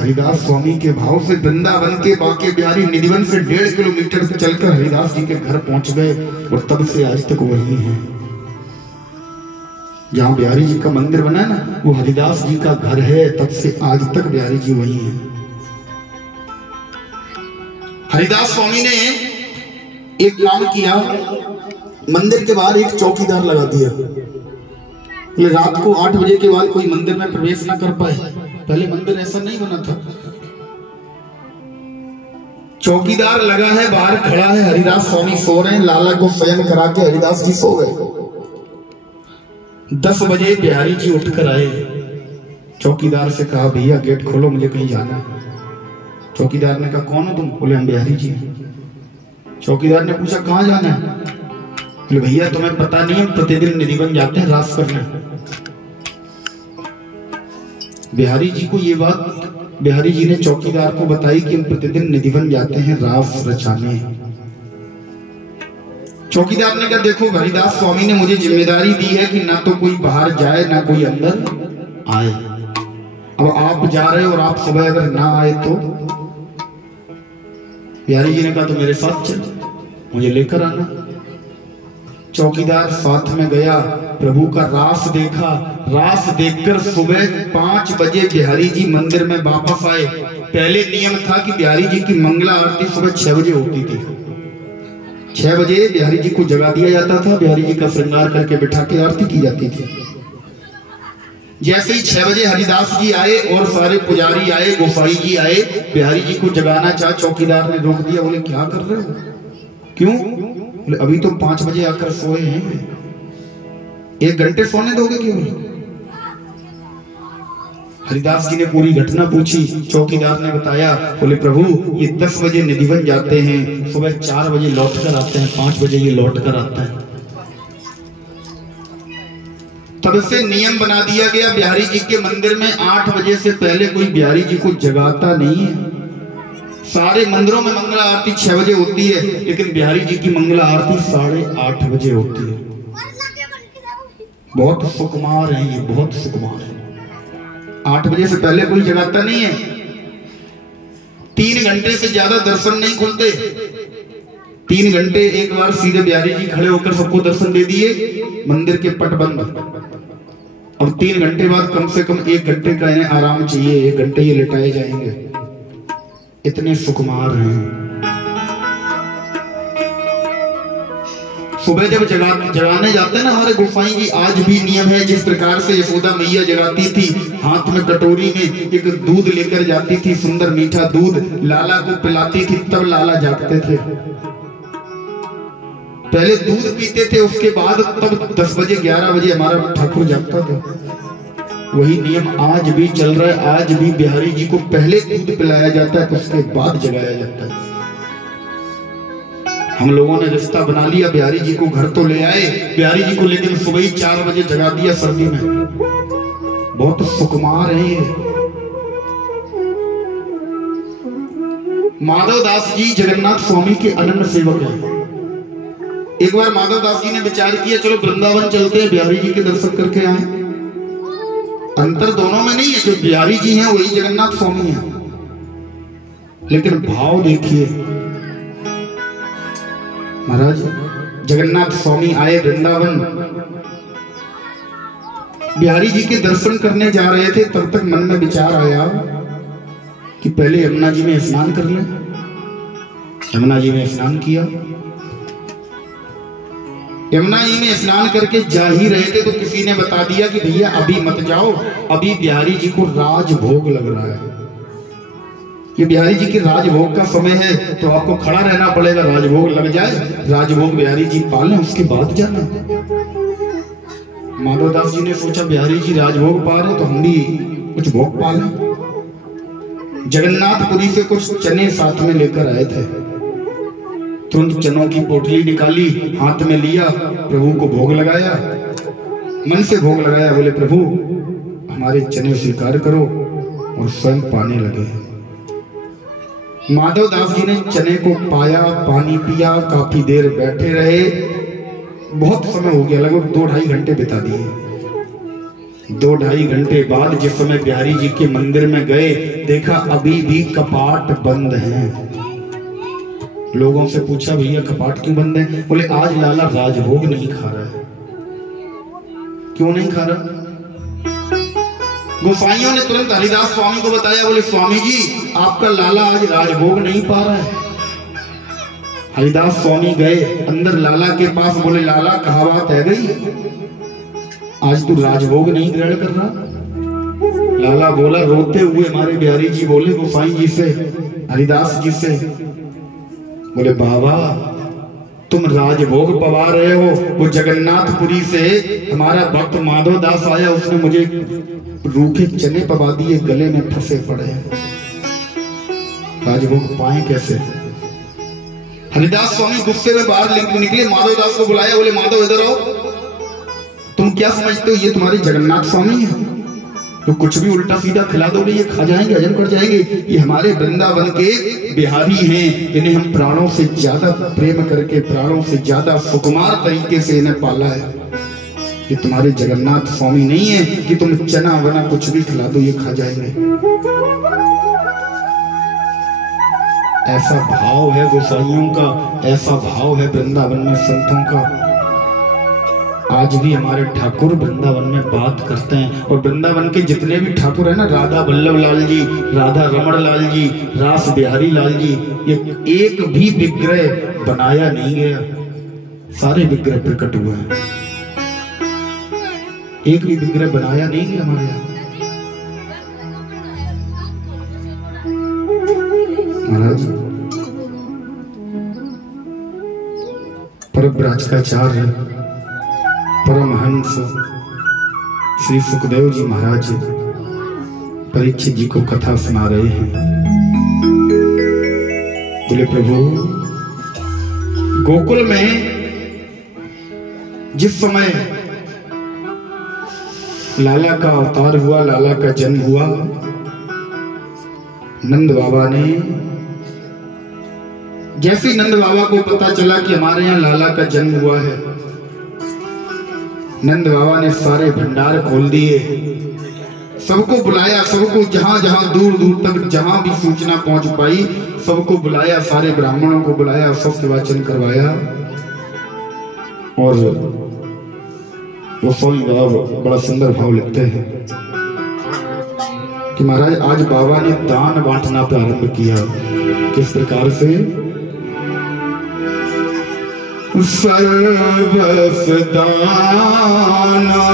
हरिदास स्वामी के भाव से वृंदावन के बाके बिहारी निधिवन से 1.5 किलोमीटर चलकर हरिदास जी के घर पहुंच गए और तब से आज तक वही हैं। जहां बिहारी जी का मंदिर बना ना, वो हरिदास जी का घर है, तब से आज तक बिहारी जी वही हैं। हरिदास स्वामी ने एक काम किया, मंदिर के बाहर एक चौकीदार लगा दिया। रात को 8 बजे के बाद कोई मंदिर में प्रवेश ना कर पाए। पहले मंदिर ऐसा नहीं बना था। चौकीदार लगा है, बाहर खड़ा है, हरिदास स्वामी सो रहे हैं, लाला को शयन करा के हरिदास जी सो गए। 10 बजे बिहारी जी उठकर आए, चौकीदार से कहा भैया गेट खोलो, मुझे कहीं जाना है। चौकीदार ने कहा कौन हो तुम? बोले हम बिहारी जी। चौकीदार ने पूछा कहाँ जाना है? बोले भैया तुम्हें पता नहीं, हम प्रतिदिन निधिवन जाते हैं रास करने। बिहारी जी को ये बात बिहारी जी ने चौकीदार को बताई कि हम प्रतिदिन निधिवन जाते हैं रास रचाने। चौकीदार ने कहा देखो हरिदास स्वामी ने मुझे जिम्मेदारी दी है कि ना तो कोई बाहर जाए ना कोई अंदर आए। अब आप जा रहे हो और आप सुबह अगर ना आए तो? बिहारी जी ने कहा तो मेरे साथ चल, मुझे लेकर आना। चौकीदार साथ में गया, प्रभु का रास देखा। रास देखकर सुबह 5 बजे बिहारी जी मंदिर में वापस आए। पहले नियम था कि बिहारी जी की मंगला आरती सुबह 6 बजे होती थी। 6 बजे बिहारी जी को जगा दिया जाता था, बिहारी जी का श्रृंगार करके बिठा के आरती की जाती थी। जैसे ही 6 बजे हरिदास जी आए और सारे पुजारी आए, गोसाई जी आए, बिहारी जी को जगाना चाहा, चौकीदार ने रोक दिया। बोले क्या कर रहे हो? क्यों? बोले अभी तो 5 बजे आकर सोए हैं, 1 घंटे सोने दोगे क्यों? हरिदास जी ने पूरी घटना पूछी, चौकीदार ने बताया। बोले प्रभु ये 10 बजे निधिवन जाते हैं, सुबह 4 बजे लौट कर आते हैं, 5 बजे ये लौट कर आते हैं। तब से नियम बना दिया गया, बिहारी जी के मंदिर में 8 बजे से पहले कोई बिहारी जी को जगाता नहीं है। सारे मंदिरों में मंगला आरती 6 बजे होती है, लेकिन बिहारी जी की मंगला आरती 8:30 बजे होती है। बहुत सुकुमार है ये, बहुत सुकुमार है। 8 बजे से पहले कोई जगाता नहीं है। 3 घंटे से ज्यादा दर्शन नहीं खुलते। 3 घंटे एक बार सीधे बिहारी जी खड़े होकर सबको दर्शन दे दिए, मंदिर के पट बंद। और 3 घंटे बाद कम से कम 1 घंटे का इन्हें आराम चाहिए, 1 घंटे ये लेटाए जाएंगे। इतने सुकुमार हैं। सुबह जब जगाने जाते हैं ना हमारे गोसाई जी, आज भी नियम है, जिस प्रकार से यशोदा मैया जगाती थी, हाथ में कटोरी में एक दूध लेकर जाती थी, सुंदर मीठा दूध, लाला को पिलाती थी, तब लाला जागते थे। पहले दूध पीते थे, उसके बाद तब 10 बजे 11 बजे हमारा ठाकुर जागता था। वही नियम आज भी चल रहा है। आज भी बिहारी जी को पहले दूध पिलाया जाता है, उसके बाद जगाया जाता है। हम लोगों ने रिश्ता बना लिया, बिहारी जी को घर तो ले आए बिहारी जी को, लेकिन सुबह ही 4 बजे जगा दिया सर्दी में। बहुत सुकुमार है ये। माधव दास जी जगन्नाथ स्वामी के अनन्य सेवक हैं। एक बार माधव दास जी ने विचार किया चलो वृंदावन चलते हैं, बिहारी जी के दर्शन करके आए। अंतर दोनों में नहीं है, जो बिहारी जी हैं वही जगन्नाथ स्वामी हैं। लेकिन भाव देखिए महाराज, जगन्नाथ स्वामी आए वृंदावन, बिहारी जी के दर्शन करने जा रहे थे, तब तक मन में विचार आया कि पहले यमुना जी में स्नान कर लें। यमुना जी में स्नान किया। यमुना जी में स्नान करके जा ही रहे थे तो किसी ने बता दिया कि भैया अभी मत जाओ, अभी बिहारी जी को राजभोग लग रहा है। ये बिहारी जी के राजभोग का समय है, तो आपको खड़ा रहना पड़ेगा, राजभोग लग जाए, राजभोग बिहारी जी पालें, उसके बाद जाना। माधवदास जी ने सोचा बिहारी जी राजभोग पा रहे तो हम भी कुछ भोग पा लें। जगन्नाथपुरी से कुछ चने साथ में लेकर आए थे। तुरंत चनों की पोटली निकाली, हाथ में लिया, प्रभु को भोग लगाया, मन से भोग लगाया। बोले प्रभु हमारे चने स्वीकार करो, और स्वयं पाने लगे। माधव दास जी ने चने को पाया, पानी पिया, काफी देर बैठे रहे। बहुत समय हो गया, लगभग 2-2.5 घंटे बिता दिए। 2-2.5 घंटे बाद जिस समय बिहारी जी के मंदिर में गए, देखा अभी भी कपाट बंद हैं। लोगों से पूछा भैया कपाट क्यों बंद है? बोले आज लाला राजभोग नहीं खा रहा है। क्यों नहीं खा रहा? गोसाइयों ने तुरंत हरिदास स्वामी को बताया, बोले स्वामी जी आपका लाला आज राजभोग नहीं पा रहा है। हरिदास स्वामी गए अंदर लाला के पास, बोले लाला कहा बात है गई, आज तू राजभोग नहीं ग्रहण कर रहा? लाला बोला रोते हुए, हमारे बिहारी जी बोले गोसाई जी से, हरिदास जी से, बोले बाबा तुम राजभोग पवा रहे हो, वो जगन्नाथपुरी से हमारा भक्त माधव दास आया, उसने मुझे रूखे चने पवा दिए, गले में फंसे पड़े हैं, राजभोग पाए कैसे? हरिदास स्वामी गुस्से में बाहर निकले, माधव दास को बुलाया, बोले माधव इधर आओ, तुम क्या समझते हो ये तुम्हारे जगन्नाथ स्वामी है? तो कुछ भी उल्टा सीधा खिला दोगे ये खा जाएंगे, हजम कर जाएंगे। ये हमारे वृंदावन के बिहारी हैं, इन्हें हम प्राणों से ज्यादा प्रेम करके, प्राणों से ज्यादा सुकुमार तरीके से इन्हें पाला है। ये तुम्हारे जगन्नाथ स्वामी नहीं है कि तुम चना वना कुछ भी खिला दो ये खा जाएंगे। ऐसा भाव है गोसाइयों का, ऐसा भाव है वृंदावन में संतों का। आज भी हमारे ठाकुर वृंदावन में बात करते हैं, और वृंदावन के जितने भी ठाकुर है ना, राधा वल्लभ लाल जी, राधा रमण लाल जी, रास बिहारी लाल जी, ये एक भी विग्रह बनाया नहीं गया, सारे विग्रह प्रकट हुए हैं, एक भी विग्रह बनाया नहीं गया हमारे यहाँ। महाराज परब्रजकाचार्य परमहंस श्री सुखदेव जी महाराज परीक्षित जी को कथा सुना रहे हैं। बोले प्रभु गोकुल में जिस समय लाला का अवतार हुआ, लाला का जन्म हुआ, नंद बाबा ने, जैसे नंद बाबा को पता चला कि हमारे यहाँ लाला का जन्म हुआ है, नंद बाबा ने सारे भंडार खोल दिए, सबको बुलाया, सबको जहां जहां दूर दूर तक जहां भी सूचना पहुंच पाई सबको बुलाया, सारे ब्राह्मणों को बुलाया, सबसे वाचन करवाया। और वो स्वामी बाबा बड़ा सुंदर भाव लिखते हैं कि महाराज आज बाबा ने दान बांटना प्रारंभ किया। किस प्रकार से? सर्वस दाना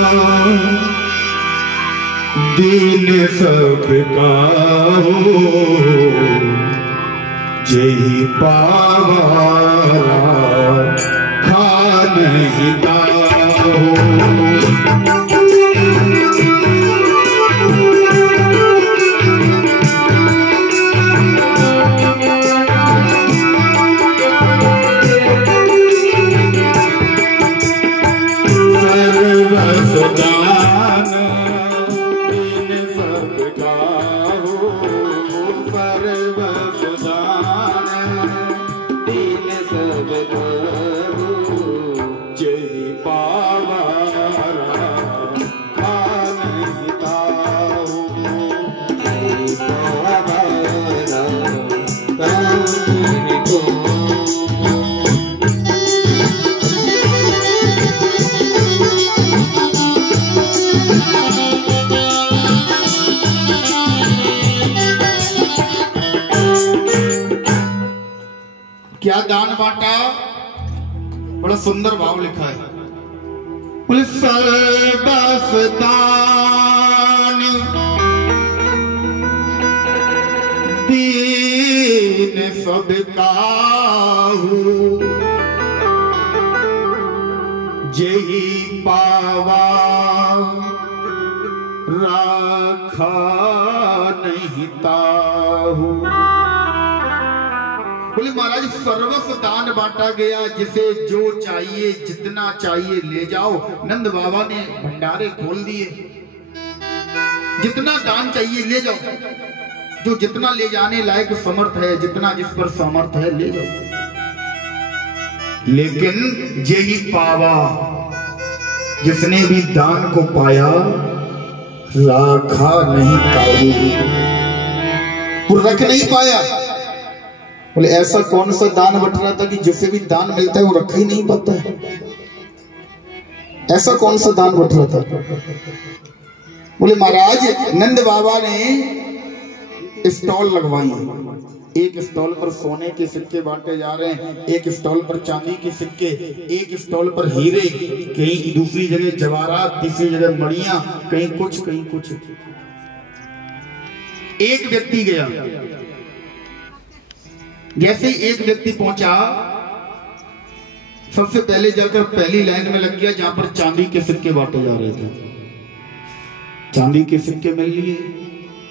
दीन सबका हो, जही पावारा खा नहीं ताहो। क्या दान बांटा? बड़ा सुंदर भाव लिखा है। बोले सर्वस दान दीन सबका हो, जेहि पावा राखा नहीं ताहू। बोले महाराज सर्वस्व दान बांटा गया, जिसे जो चाहिए जितना चाहिए ले जाओ। नंद बाबा ने भंडारे खोल दिए, जितना दान चाहिए ले जाओ, जो जितना ले जाने लायक समर्थ है, जितना जिस पर समर्थ है ले जाओ। लेकिन जेहि पावा, जिसने भी दान को पाया राखा नहीं काबू, वो रख नहीं पाया। बोले ऐसा कौन सा दान बट रहा था कि जिसे भी दान मिलता है वो रखा ही नहीं पाता है? ऐसा कौन सा दान बट रहा था? बोले महाराज नंद बाबा ने स्टॉल लगवाई, एक स्टॉल पर सोने के सिक्के बांटे जा रहे हैं, एक स्टॉल पर चांदी के सिक्के, एक स्टॉल पर हीरे, कहीं दूसरी जगह जवाहरात, तीसरी जगह मणियां, कहीं कुछ कहीं कुछ। एक व्यक्ति गया, जैसे एक व्यक्ति पहुंचा सबसे पहले जाकर पहली लाइन में लग गया जहां पर चांदी के सिक्के बांटे जा रहे थे। चांदी के सिक्के मिल लिए,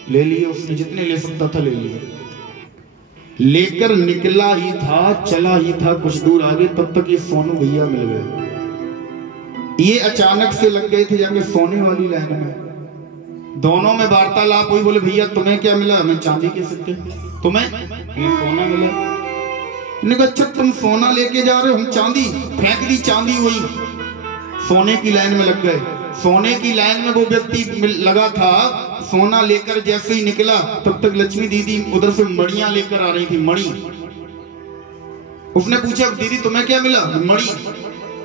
ले लिए, उसने जितने ले सकता था ले लिए। लेकर निकला ही था, चला ही था कुछ दूर आगे, तब तक ये सोनू भैया मिल गए। ये अचानक से लग गए थे जाके सोने वाली लाइन में। दोनों में वार्तालाप हुई। बोले भैया तुम्हें क्या मिला? हमें चांदी के सिक्के। तुम्हें? हमें सोना मिला। मैंने कहा अच्छा तुम सोना लेके जा रहे हो, हम चांदी। फेंक दी चांदी, वही सोने की लाइन में लग गए। सोने की लाइन में वो व्यक्ति लगा था, सोना लेकर जैसे ही निकला तब तक लक्ष्मी दीदी उधर से मणियां लेकर आ रही थी, मणि। उसने पूछा दीदी तुम्हें क्या मिला? मणि।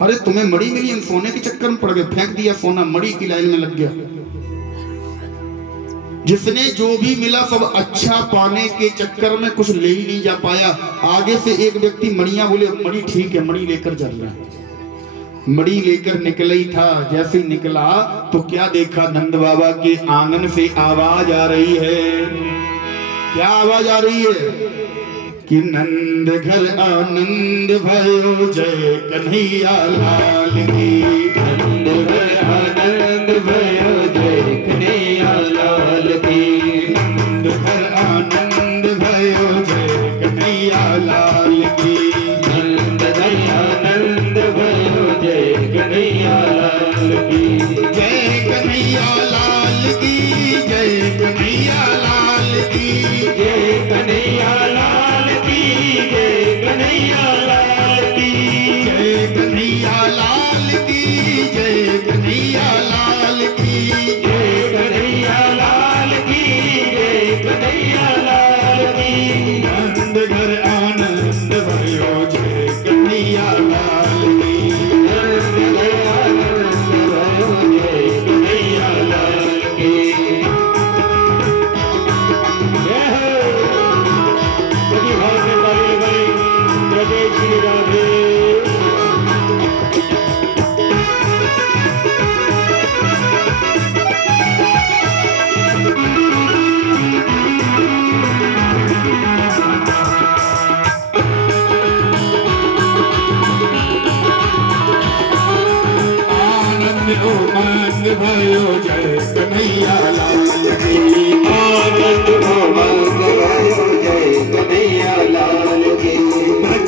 अरे तुम्हें मणि मिली? हम सोने के चक्कर में पड़ गए, फेंक दिया सोना, मणि की लाइन में लग गया। जिसने जो भी मिला सब अच्छा पाने के चक्कर में कुछ ले ही नहीं जा पाया। आगे से एक व्यक्ति मणियां, बोले मणि ठीक है, मणि लेकर चल रहा है। मणि लेकर निकला ही था, जैसे ही निकला तो क्या देखा? नंद बाबा के आंगन से आवाज आ रही है। क्या आवाज आ रही है? कि नंद घर आनंद भयो, जय कन्हैया लाल की। नंद घर आनंद भयो, जय कन्हैया लाल की। नंद घर आनंद भयो, जय कन्हैया लाल की। नंद घर आनंद भयो, जय कन्हैया लाल की। जय कन्हैया लाल की, जय कन्हैया लाल की। जय कन्हैया लाल की, जय कन्हैया लाल की। जय कन्हैया लाल की, जय कन्हैया लाल की। जय कन्हैया लाल की, जय कन्हैया लाल की। नंद घर आनंद भयो, जय कन्हैया लाल की। नंद घर आनंद भयो, जय कन्हैया लाल की। जय हो सभी भाव से ताली लगाई, जय श्री राधे। आनंद भयो, जय कन्हैया लाल की। आनंद भयो, जय कन्हैया लाल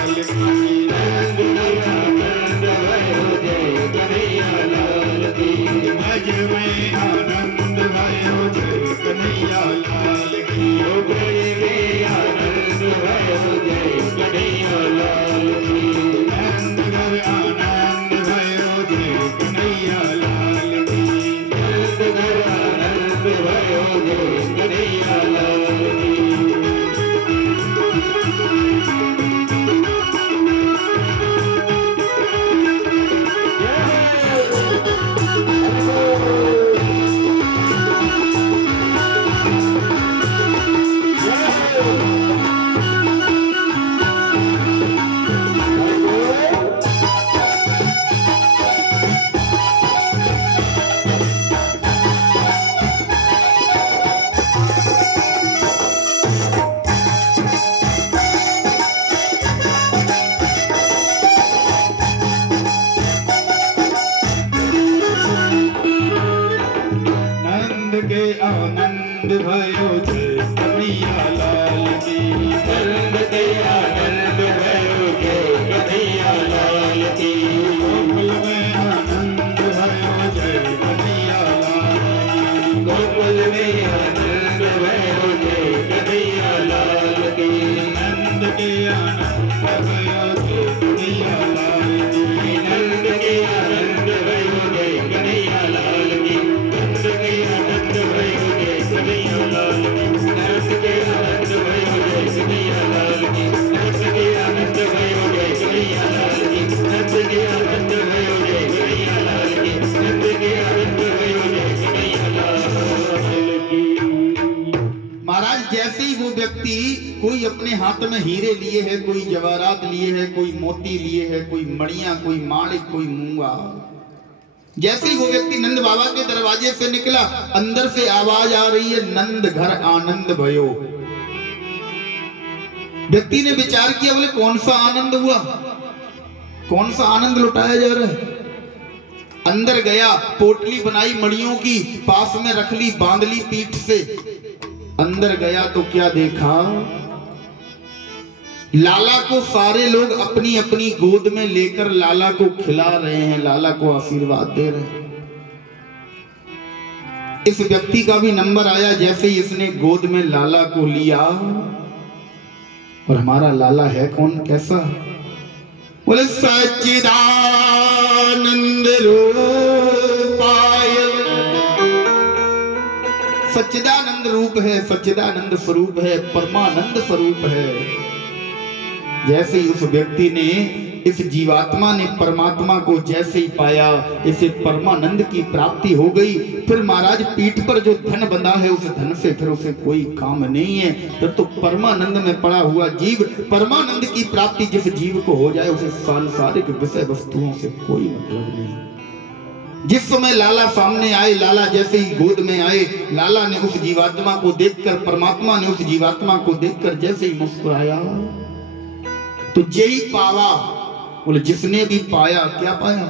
की। ब्रज में आनंद भयो, जय कन्हैया लाल की। ब्रज में आनंद भयो, जय कन्हैया लाल की। नंद घर आनंद भयो, जय कन्हैया लाल की। नंद घर आनंद भयो, जय कन्हैया लाल की। आनंद भयो जय कन्हैया लाल की। नंद के आनंद भयो जय कन्हैया लाल की। गोकुल में आनंद भयो जय कन्हैया लाल की। गोकुल में आनंद भयो जय कन्हैया लाल की। नंद के आनंद भयो जय कन्हैया लाल की। नंद के आनंद भयो जय कन्हैया लाल की। नंद के आनंद भयो जय कन्हैया लाल की। नंद के आनंद भयो जय कन्हैया लाल की। नंद के आनंद भयो जय कन्हैया लाल की। नंद के आनंद भयो जय कन्हैया लाल की। नंद के आनंद भयो जय कन्हैया लाल की। महाराज जैसे ही वो व्यक्ति कोई अपने हाथ में हीरे लिए है, कोई जवाहरात लिए है, कोई मोती लिए है, कोई मणियां, कोई माणिक, कोई मूंगा, जैसे ही वो व्यक्ति नंद बाबा के दरवाजे से निकला, अंदर से आवाज आ रही है, नंद घर आनंद भयो। व्यक्ति ने विचार किया, बोले कौन सा आनंद हुआ, कौन सा आनंद लुटाया जा रहा है। अंदर गया, पोटली बनाई मणियों की, पास में रख ली, बांध ली पीठ से। अंदर गया तो क्या देखा, लाला को सारे लोग अपनी अपनी गोद में लेकर लाला को खिला रहे हैं, लाला को आशीर्वाद दे रहे हैं। इस व्यक्ति का भी नंबर आया, जैसे ही इसने गोद में लाला को लिया। और हमारा लाला है कौन, कैसा, बोले सच्चिदानंद रूपाय। सच्चिदानंद रूप है, सच्चिदानंद स्वरूप है, परमानंद स्वरूप है। जैसे ही उस व्यक्ति ने, इस जीवात्मा ने परमात्मा को जैसे ही पाया, इसे परमानंद की प्राप्ति हो गई। फिर महाराज पीठ पर जो धन बंधा है, उस धन से फिर उसे कोई काम नहीं है। फिर तो परमानंद में पड़ा हुआ जीव, परमानंद की प्राप्ति जिस जीव को हो जाए, उसे सांसारिक विषय वस्तुओं से कोई मतलब नहीं। जिस समय लाला सामने आए, लाला जैसे ही गोद में आए, लाला ने उस जीवात्मा को देखकर, परमात्मा ने उस जीवात्मा को देखकर जैसे ही मुस्कुराया, तो यही पावा, बोले जिसने भी पाया, क्या पाया,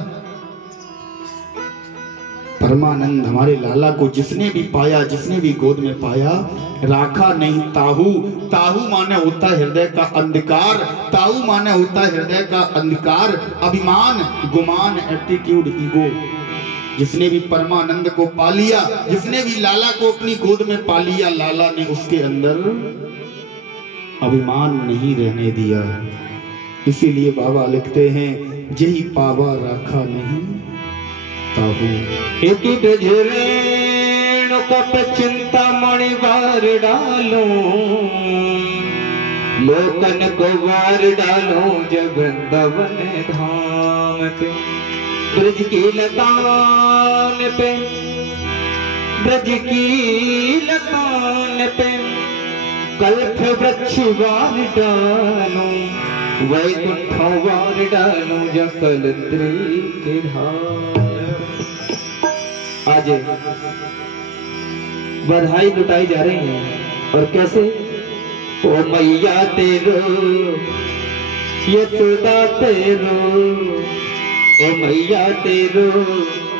परमानंद। हमारे लाला को जिसने भी पाया, जिसने भी गोद में पाया, राखा नहीं ताहू। ताहू माने होता है हृदय का अंधकार, ताहू माने होता है हृदय का अंधकार, अभिमान, गुमान, एटीट्यूड, ईगो। जिसने भी परमानंद को पा लिया, जिसने भी लाला को अपनी गोद में पा लिया, लाला ने उसके अंदर अभिमान नहीं रहने दिया। इसीलिए बाबा लिखते हैं, यही पावा राखा नहीं ताहू। एक ढेरेण कप चिंता मणि वार डालो, लोकन को वार डालो, जब वृंदावन धाम पे। ब्रज की लतान पे, ब्रज की लतान पे, कल्प वृक्ष वार डालो, वैकुंठ वार डालो, जकलत्री के धाम। आज बधाई लुटाई जा रही है, और कैसे, ओ मैया तेरो, यशोदा तेरो, ओ मैया तेरो,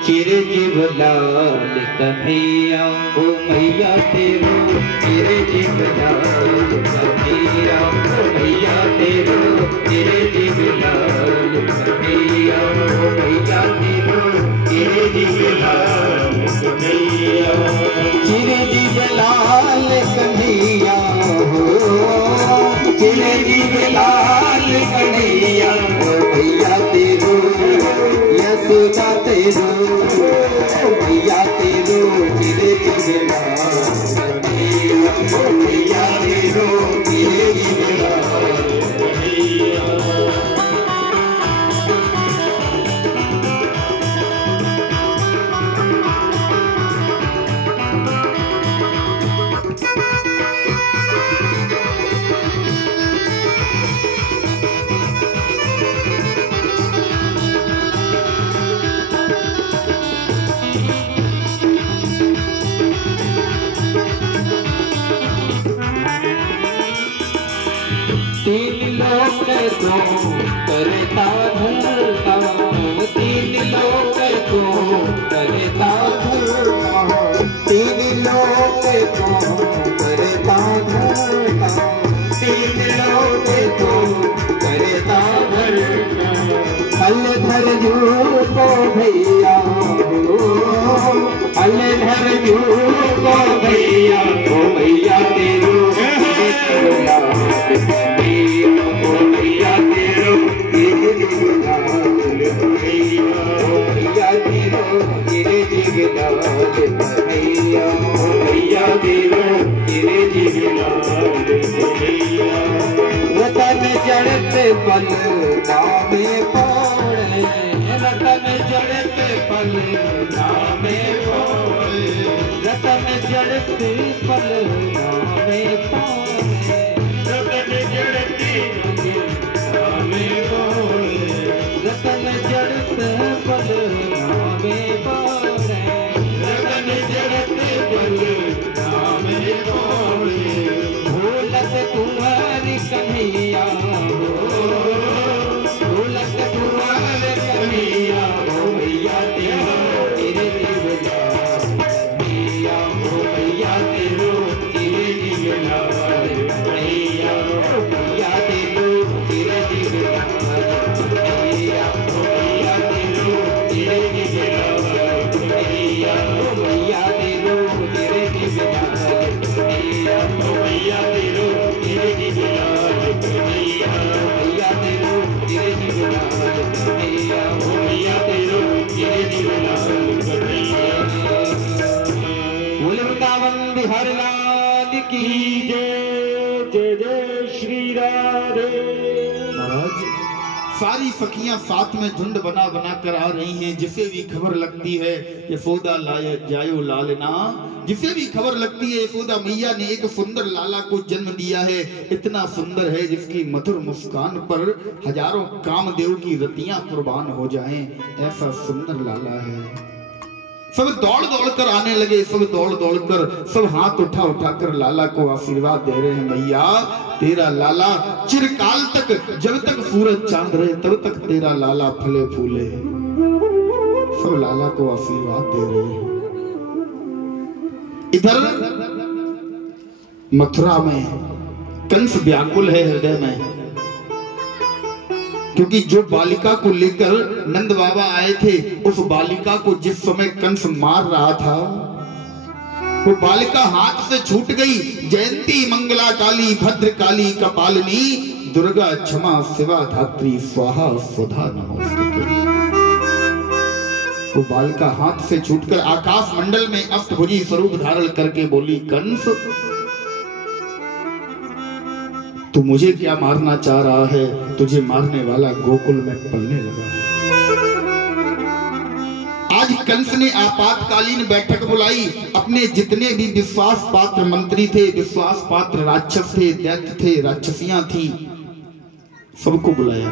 चिरंजीव लाल कन्हैया। ओ मैया तेरो, चिरंजीव लाल कन्हैया। ओ मैया तेरो, चिरंजीव लाल कन्हैया। ओ मैया तेरो, चिरंजीव लाल कन्हैया। चिरंजीव लाल कन्हैया हो, चिरंजीव लाल कन्हैया। ओ मैया तेरो, यशोदा तेरो, मैया तेरो, चिरंजीव लाल कन्हैया। ओ मैया तेरो, चिरंजीव लाल कन्हैया। तीन लोक को करता धरता, तीन लोक को करता धरता, तीन लोक को भैया ओ भैया तेरो रतन जड़ते पल नामे पौड़े रतन जड़ते पल नामे पौड़े रतन जड़ते पल नामे पौड़े रतन जड़ते नामे पौड़े रतन जड़ते पल नामे पौड़े रतन जड़ते पल नामे पौड़े भूलत कुंवर कन्हैया भूलत कुंवर कन्हैया ओ भैया तेरे दीवना भैया ओ भैया तेरो तेरे दीवना भैया ओ भैया तेरो तेरे दीवना भैया ओ भैया तेरो तेरे दीवना भैया ओ भैया तेरो तेरे दीवना भैया ओ भैया तेरो तेरे दीवना भैया भैया तेरो तेरे दीवना भैया ओ भैया तेरो तेरे दीवना भैया बोले वृंदावन बिहारी लाल की जय जय जय श्री राधे। महाराज सारी सखियां साथ में झुंड बना बना कर आ रही हैं। जिसे भी खबर लगती है यशोदा लाय जायो लालना, जिसे भी खबर लगती है यशोदा मैया ने एक सुंदर लाला को जन्म दिया है। इतना सुंदर है जिसकी मधुर मुस्कान पर हजारों कामदेव की रतियां कुर्बान हो जाएं, ऐसा सुंदर लाला है। सब दौड़ दौड़ कर आने लगे, सब दौड़ दौड़ कर सब हाथ उठा उठा कर लाला को आशीर्वाद दे रहे हैं। मैया तेरा लाला चिरकाल तक, जब तक सूरज चांद रहे तब तक तेरा लाला फले फूले। सब लाला को आशीर्वाद दे रहे हैं। इधर मथुरा में कंस व्याकुल है हृदय में, क्योंकि जो बालिका को लेकर नंद बाबा आए थे उस बालिका को जिस समय कंस मार रहा था वो बालिका हाथ से छूट गई। जयंती मंगला काली भद्र काली कपालिनी दुर्गा क्षमा शिवा धात्री स्वाहा सुधा नमोस्तुते। वो बालिका हाथ से छूटकर आकाश मंडल में अष्टभुजी स्वरूप धारण करके बोली, कंस तू मुझे क्या मारना चाह रहा है? तुझे मारने वाला गोकुल में पलने लगा है। आज कंस ने आपातकालीन बैठक बुलाई। अपने जितने भी विश्वास पात्र मंत्री थे, विश्वास पात्र राक्षस थे, दैत्य थे, राक्षसियां थी, सबको बुलाया।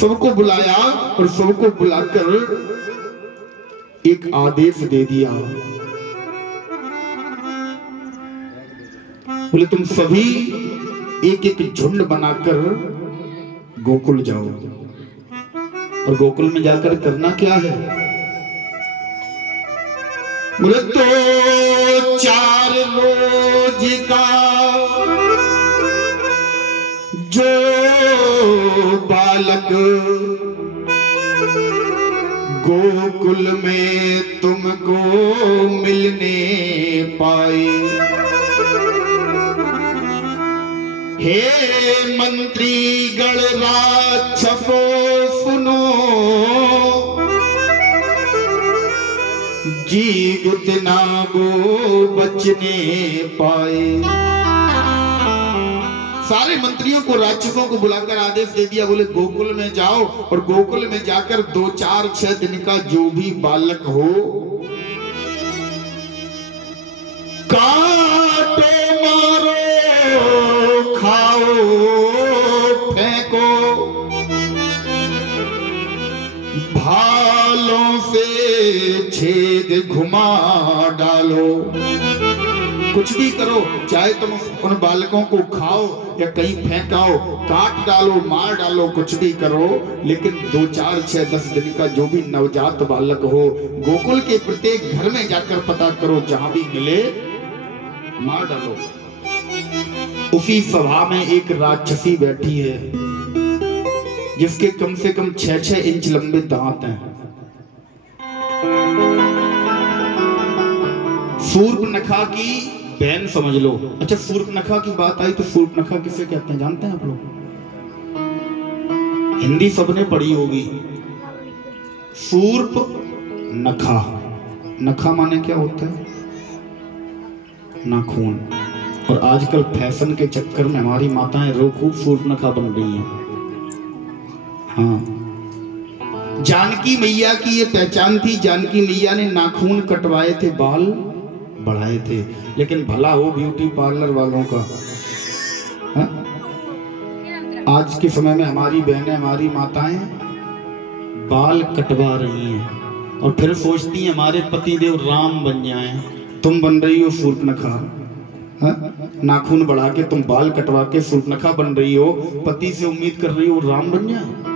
सबको बुलाया और सबको बुलाकर एक आदेश दे दिया, बोले तुम सभी एक एक झुंड बनाकर गोकुल जाओ। और गोकुल में जाकर करना क्या है? बोले तो 4 रोज का जो बालक गोकुल में तुमको मिलने पाए, हे मंत्री गण राक्षसों सुनो, जीवित ना गो बचने पाए। सारे मंत्रियों को राक्षसों को बुलाकर आदेश दे दिया, बोले गोकुल में जाओ और गोकुल में जाकर 2, 4, 6 दिन का जो भी बालक हो काटो मारो खाओ फेंको, भालों से छेद घुमा डालो, कुछ भी करो, चाहे तुम उन बालकों को खाओ या कहीं फेंकाओ, काट डालो, मार डालो, कुछ भी करो, लेकिन 2, 4, 6, 10 दिन का जो भी नवजात बालक हो गोकुल के प्रत्येक घर में जाकर पता करो, जहां भी मिले मार डालो। उसी सभा में एक राक्षसी बैठी है जिसके कम से कम 6-6 इंच लंबे दांत हैं। शूर्पणखा की बहन समझ लो। अच्छा, शूर्पणखा की बात आई तो शूर्पणखा किसे कहते हैं जानते हैं आप लोग? हिंदी सबने पढ़ी होगी। शूर्पणखा, नखा माने क्या होता है? नाखून। और आजकल फैशन के चक्कर में हमारी माताएं खूब शूर्पणखा बन रही हैं। हाँ, जानकी मैया की ये पहचान थी। जानकी मैया ने नाखून कटवाए थे, बाल बढ़ाए थे। लेकिन भला हो ब्यूटी पार्लर वालों का। हा? आज के समय में हमारी बहनें, हमारी माताएं बाल कटवा रही हैं और फिर सोचती हैं हमारे पतिदेव राम बन जाएं। तुम बन रही हो शूर्पणखा। नाखून बढ़ा के तुम बाल कटवा के शूर्पणखा बन रही हो, पति से उम्मीद कर रही हो राम बन जाए।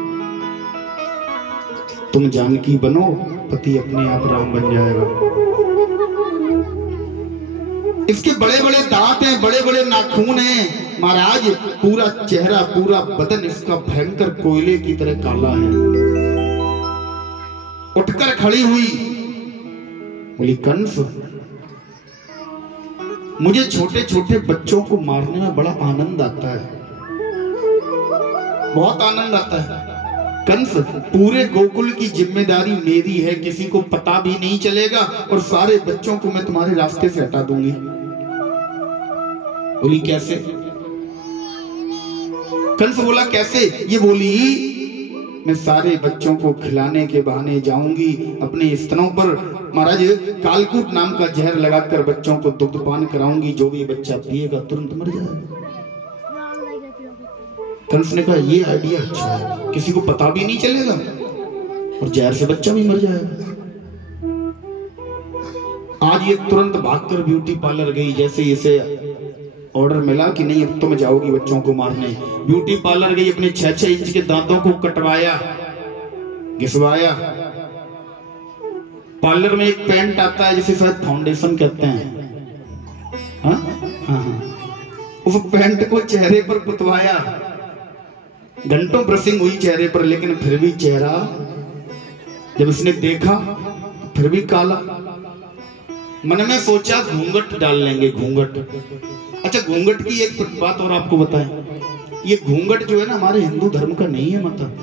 तुम जानकी बनो, पति अपने आप राम बन जाएगा। इसके बड़े बड़े दांत हैं, बड़े बड़े नाखून हैं महाराज। पूरा चेहरा, पूरा बदन इसका भयंकर कोयले की तरह काला है। उठकर खड़ी हुई, बोली कंस, मुझे छोटे छोटे बच्चों को मारने में बड़ा आनंद आता है, बहुत आनंद आता है। कंस, पूरे गोकुल की जिम्मेदारी मेरी है, किसी को पता भी नहीं चलेगा और सारे बच्चों को मैं तुम्हारे रास्ते से हटा दूंगी। बोली कैसे? कंस बोला कैसे? ये बोली मैं सारे बच्चों को खिलाने के बहाने जाऊंगी अपने स्तनों पर, महाराज कालकूट नाम का जहर लगाकर बच्चों को दुग्धपान कराऊंगी। जो भी बच्चा पिएगा तुरंत मर जाएगा। कंस ने कहा ये आइडिया अच्छा है, किसी को पता भी नहीं चलेगा और जहर से बच्चा भी मर जाएगा। आज ये तुरंत भागकर ब्यूटी पार्लर गई। जैसे इसे ऑर्डर मिला कि नहीं अब तुम जाओगी बच्चों को मारने, ब्यूटी पार्लर गई, अपने 6-6 इंच के दांतों को कटवाया, घिसवाया। पार्लर में एक पेंट आता है जिसे शायद फाउंडेशन कहते हैं। हाँ हाँ हाँ, उस पेंट को चेहरे पर पुतवाया। घंटों ब्रशिंग हुई चेहरे पर, लेकिन फिर भी चेहरा जब उसने देखा फिर भी काला। मन में सोचा घूंघट डाल लेंगे, घूंघट। अच्छा, घूंघट की एक बात और आपको बताएं, ये घूंघट जो है ना हमारे हिंदू धर्म का नहीं है। मतलब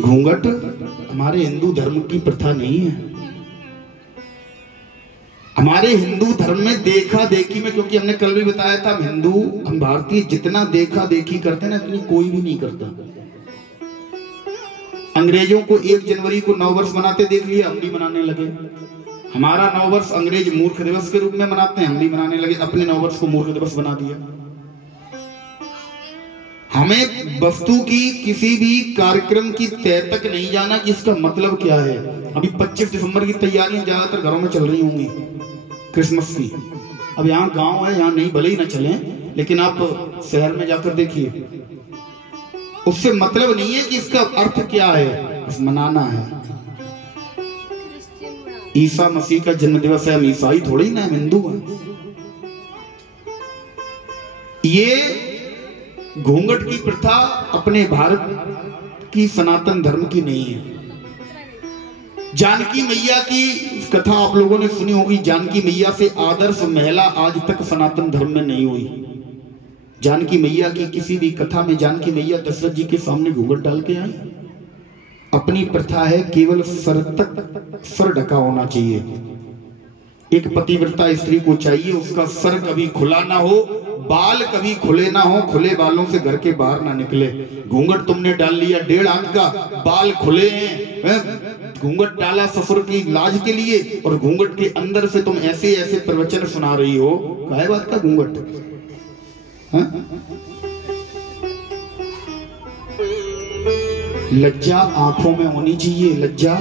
घूंघट हमारे हिंदू धर्म की प्रथा नहीं है। हमारे हिंदू धर्म में देखा देखी में, क्योंकि हमने कल भी बताया था, हम भारतीय जितना देखा देखी करते हैं ना, इतनी कोई भी नहीं करता। अंग्रेजों को 1 जनवरी को नव वर्ष मनाते देख लिया, हम भी मनाने लगे। हमारा नव वर्ष अंग्रेज मूर्ख दिवस के रूप में मनाते हैं, हम भी मनाने लगे, अपने नव वर्ष को मूर्ख दिवस बना दिया। हमें वस्तु की किसी भी कार्यक्रम की तय तक नहीं जाना कि इसका मतलब क्या है। अभी 25 दिसंबर की तैयारियां ज्यादातर घरों में चल रही होंगी, क्रिसमस की। अब यहाँ गांव है, यहाँ नहीं भले ही ना चले, लेकिन आप शहर में जाकर देखिए, उससे मतलब नहीं है कि इसका अर्थ क्या है, बस मनाना है। ईसा मसीह का जन्म दिवस है, हम ईसाई थोड़ी ना, हम हिंदू हैं। ये घूंघट की प्रथा अपने भारत की सनातन धर्म की नहीं है। जानकी मैया की कथा आप लोगों ने सुनी होगी। जानकी मैया से आदर्श महिला आज तक सनातन धर्म में नहीं हुई। जानकी मैया की किसी भी कथा में जानकी मैया दशरथ जी के सामने घूंघट डाल के आई। अपनी प्रथा है केवल सर तक सर ढका होना चाहिए। एक पतिव्रता स्त्री को चाहिए उसका सर कभी खुला ना हो, बाल कभी खुले ना हो, खुले बालों से घर के बाहर ना निकले। घूंघट तुमने डाल लिया 1.5 हाथ का, बाल खुले हैं, घूंघट डाला ससुर की लाज के लिए, और घूंघट के अंदर से तुम ऐसे ऐसे प्रवचन सुना रही हो। काय बात का घूंघट? लज्जा आंखों में होनी चाहिए, लज्जा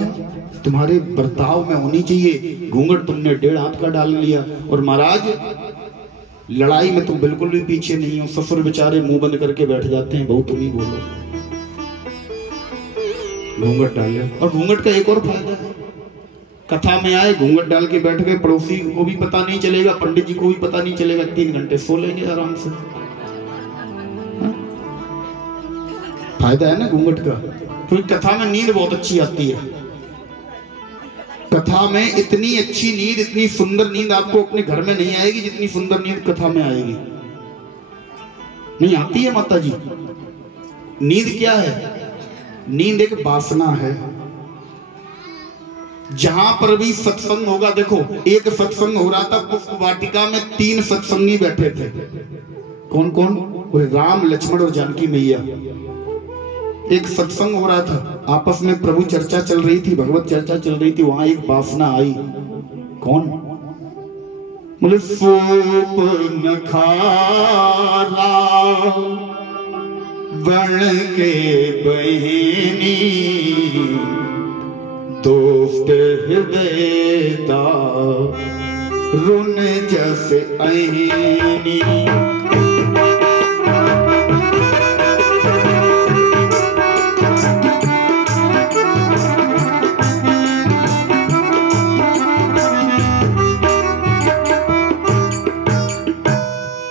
तुम्हारे बर्ताव में होनी चाहिए। घूंघट तुमने 1.5 हाथ का डाल लिया। और महाराज लड़ाई में तुम बिल्कुल भी पीछे नहीं हो। ससुर बेचारे मुंह बंद करके बैठ जाते हैं, बहू तुम ही बोलो, घूंघट डाले। और घूंघट का एक और फायदा है, कथा में आए घूंघट डाल के बैठ गए, पड़ोसी को भी पता नहीं चलेगा, पंडित जी को भी पता नहीं चलेगा, 3 घंटे सो लेंगे आराम से। फायदा है ना घूंघट का, क्योंकि कथा में नींद बहुत अच्छी आती है। कथा में इतनी अच्छी नींद, इतनी सुंदर नींद आपको अपने घर में नहीं आएगी जितनी सुंदर नींद कथा में आएगी। नहीं आती है माता जी। नींद क्या है? नींद एक वासना है। जहां पर भी सत्संग होगा, देखो एक सत्संग हो रहा था पुष्प वाटिका में, 3 सत्संगी बैठे थे। कौन कौन? राम, लक्ष्मण और जानकी मैया। एक सत्संग हो रहा था, आपस में प्रभु चर्चा चल रही थी, भगवत चर्चा चल रही थी। वहां एक वासना आई। कौन? बोले सूप नखारा बन के बहनी, दोस्त हृदय दा रुन जस अहनी।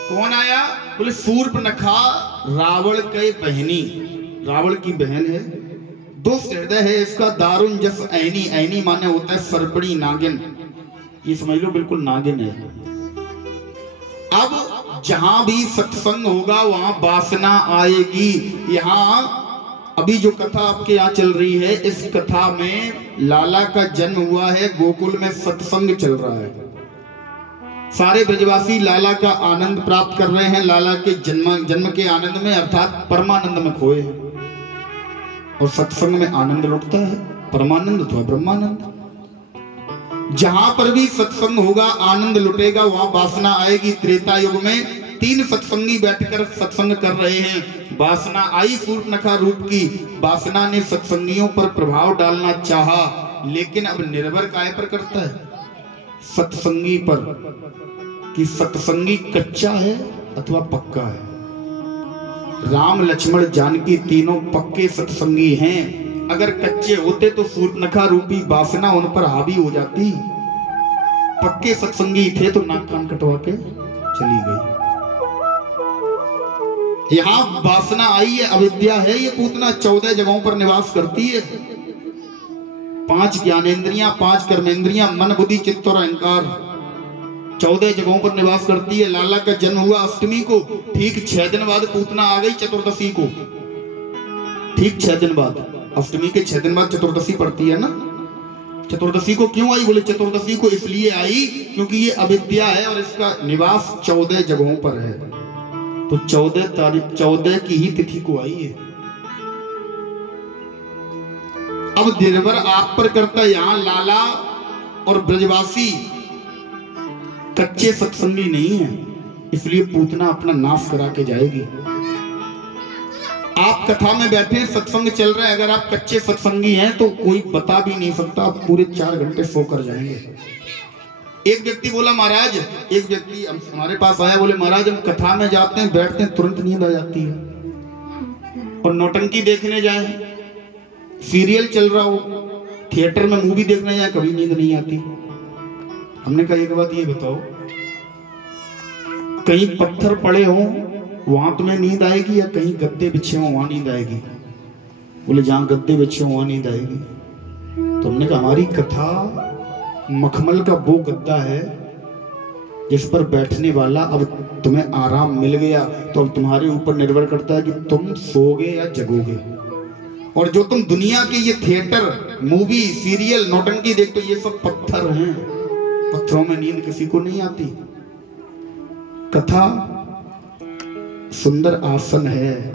कौन आया? बोले सूर्पनखा रावण के बहनी, रावण की बहन है, दुष्ट हृदय है इसका, दारुण जस ऐनी। ऐनी माने होता है सर्पणी, नागिन। ये समझ लो बिल्कुल नागिन है। अब जहां भी सत्संग होगा वहां वासना आएगी। यहां अभी जो कथा आपके यहाँ चल रही है, इस कथा में लाला का जन्म हुआ है, गोकुल में सत्संग चल रहा है। सारे ब्रजवासी लाला का आनंद प्राप्त कर रहे हैं, लाला के जन्म के आनंद में, अर्थात परमानंद में खोए हैं। और सत्संग में आनंद लुटता है, परमानंद अथवा ब्रह्मानंद। जहां पर भी सत्संग होगा आनंद लुटेगा, वहां वासना आएगी। त्रेता युग में 3 सत्संगी बैठकर सत्संग कर रहे हैं। वासना आई सूर्पनखा रूप की। वासना ने सत्संगियों पर प्रभाव डालना चाहा, लेकिन अब निर्भर काय पर करता है? सत्संगी पर, कि सत्संगी कच्चा है अथवा पक्का है। राम, लक्ष्मण, जानकी तीनों पक्के सत्संगी हैं। अगर कच्चे होते तो सूर्पनखा रूपी वासना उन पर हावी हो जाती। पक्के सत्संगी थे तो नाक कान कटवा के चली गई। यहां वासना आई है, अविद्या है। ये पूतना 14 जगहों पर निवास करती है। 5 ज्ञानेंद्रियां, 5 कर्मेंद्रियां, मन, बुद्धि, चित्त और अहंकार 14 जगहों पर निवास करती है। लाला का जन्म हुआ अष्टमी को, ठीक 6 दिन बाद पूतना आ गई चतुर्दशी को। ठीक 6 दिन बाद, अष्टमी के 6 दिन बाद चतुर्दशी पड़ती है ना। चतुर्दशी को क्यों आई? बोले चतुर्दशी को इसलिए आई क्योंकि ये अविद्या है और इसका निवास 14 जगहों पर है। तो 14 की ही तिथि को आई है। अब निर्भर आप पर करता है। यहां लाला और ब्रजवासी कच्चे सत्संगी नहीं है, इसलिए पूतना अपना नाश करा के जाएगी। आप कथा में बैठे, सत्संग चल रहा है, अगर आप कच्चे सत्संगी हैं तो कोई बता भी नहीं सकता, आप पूरे 4 घंटे सो कर जाएंगे। एक व्यक्ति बोला महाराज, एक व्यक्ति हमारे पास आया, बोले महाराज हम कथा में जाते हैं, बैठते हैं, तुरंत नींद आ जाती है। और नौटंकी देखने जाए, सीरियल चल रहा हो, थिएटर में मूवी देखने जाए, कभी नींद नहीं आती। हमने कहा एक बात ये बताओ, कहीं पत्थर पड़े हो वहां तुम्हें नींद आएगी या कहीं गद्दे बिछे हो वहां नींद आएगी? बोले जहां गद्दे बिछे हो वहां नींद आएगी। तो हमने कहा हमारी कथा मखमल का वो गद्दा है जिस पर बैठने वाला, अब तुम्हें आराम मिल गया तो अब तुम्हारे ऊपर निर्भर करता है कि तुम सोओगे या जगोगे। और जो तुम दुनिया के ये थिएटर, मूवी, सीरियल, नौटंकी देखते हो, ये सब पत्थर हैं। पत्थरों में नींद किसी को नहीं आती। कथा सुंदर आसन है,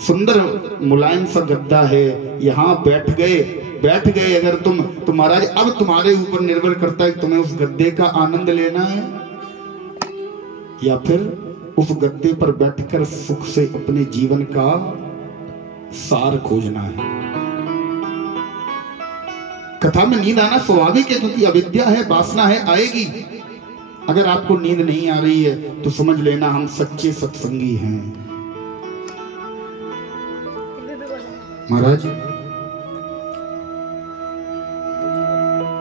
सुंदर मुलायम सा गद्दा है, यहां बैठ गए अगर तुम, तो महाराज अब तुम्हारे ऊपर निर्भर करता है कि तुम्हें उस गद्दे का आनंद लेना है या फिर उस गद्दे पर बैठकर सुख से अपने जीवन का सार खोजना है। कथा में नींद आना स्वाभाविक है क्योंकि अविद्या है, वासना है, आएगी। अगर आपको नींद नहीं आ रही है तो समझ लेना हम सच्चे सत्संगी हैं। महाराज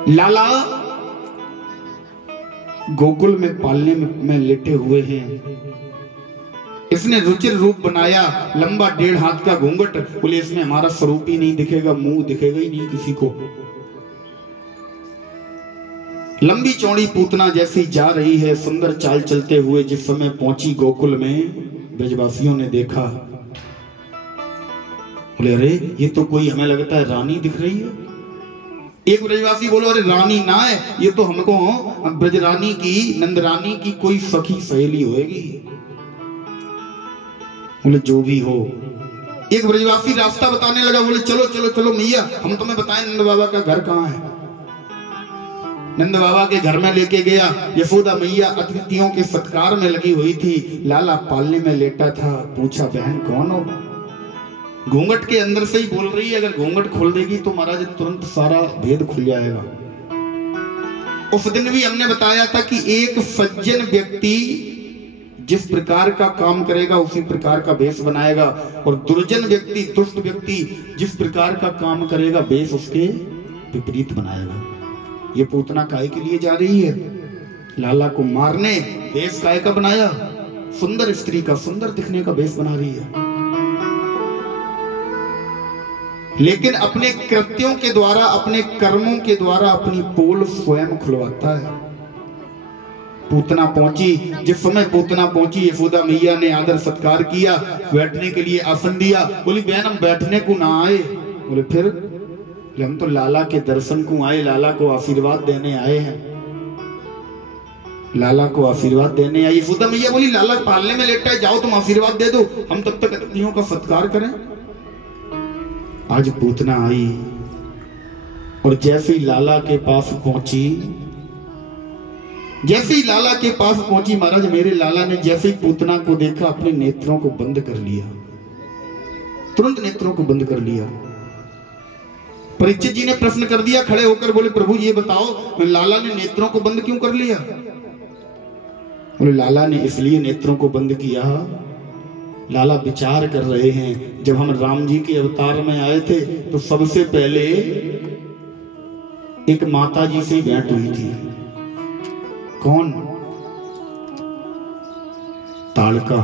लाला गोकुल में पालने में लेटे हुए हैं। इसने रुचिर रूप बनाया, लंबा 1.5 हाथ का घूंघट। बोले इसमें हमारा स्वरूप ही नहीं दिखेगा, मुंह दिखेगा ही नहीं किसी को। लंबी चौड़ी पूतना जैसी जा रही है सुंदर चाल चलते हुए। जिस समय पहुंची गोकुल में, ब्रजवासियों ने देखा, बोले अरे ये तो कोई हमें लगता है रानी दिख रही है। एक ब्रजवासी बोलो अरे रानी ना है, ये तो हमको ब्रजरानी की, नंदरानी की कोई सखी सहेली होएगी। बोले जो भी हो। एक ब्रजवासी रास्ता बताने लगा, बोले चलो चलो चलो मैया, हम तुम्हें बताएं नंद बाबा का घर कहाँ है। नंद बाबा के घर में लेके गया। यशोदा मैया अतिथियों के सत्कार में लगी हुई थी। लाला पालने में लेटा था। पूछा बहन कौन हो? घूंघट के अंदर से ही बोल रही है। अगर घूंघट खोल देगी तो महाराज तुरंत सारा भेद खुल जाएगा। उस दिन भी हमने बताया था कि एक सज्जन व्यक्ति जिस प्रकार का काम करेगा उसी प्रकार का वेश बनाएगा, और दुर्जन व्यक्ति, दुष्ट व्यक्ति जिस प्रकार का काम करेगा वेश उसके विपरीत बनाएगा। ये पूतना काहे के लिए जा रही है? लाला को मारने। वेश काहे का बनाया? सुंदर स्त्री का, सुंदर दिखने का वेश बना रही है। लेकिन अपने कृत्यों के द्वारा, अपने कर्मों के द्वारा अपनी पोल स्वयं खुलवाता है। पूतना पहुंची। जिस समय पूतना पहुंची, यशोदा मैया ने आदर सत्कार किया, बैठने के लिए आसन दिया। बोली बहन हम बैठने को ना आए। बोले फिर? हम तो लाला के दर्शन को आए, लाला को आशीर्वाद देने आए हैं। लाला को आशीर्वाद देने आई। यशोदा मैया बोली लाला पालने में लेटा है, जाओ तुम आशीर्वाद दे दो, हम तब तक अतिथियों का सत्कार करें। आज पूतना आई और जैसे ही लाला के पास पहुंची, जैसे ही लाला के पास पहुंची, महाराज मेरे लाला ने जैसे ही पूतना को देखा अपने नेत्रों को बंद कर लिया। तुरंत नेत्रों को बंद कर लिया। परीक्षित जी ने प्रश्न कर दिया खड़े होकर। बोले प्रभु ये बताओ लाला ने नेत्रों को बंद क्यों कर लिया? बोले लाला ने इसलिए नेत्रों को बंद किया, लाला विचार कर रहे हैं जब हम राम जी के अवतार में आए थे तो सबसे पहले एक माता जी से भेंट हुई थी। कौन? ताड़का।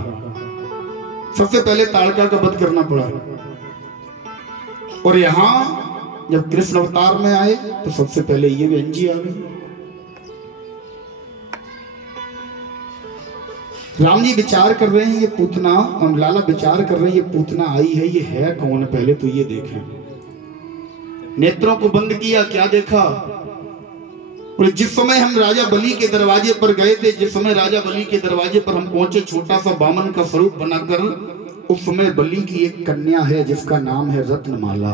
सबसे पहले ताड़का का वध करना पड़ा। और यहां जब कृष्ण अवतार में आए तो सबसे पहले ये बहन जी आ गई। राम जी विचार कर रहे हैं ये पूतना, और लाला विचार कर रहे हैं ये पूतना आई है, ये है कौन? पहले तो ये देखें। नेत्रों को बंद किया, क्या देखा? और जिस समय हम राजा बलि के दरवाजे पर गए थे, जिस समय राजा बलि के दरवाजे पर हम पहुंचे, छोटा सा बामन का स्वरूप बनाकर, उस समय बलि की एक कन्या है जिसका नाम है रत्नमाला।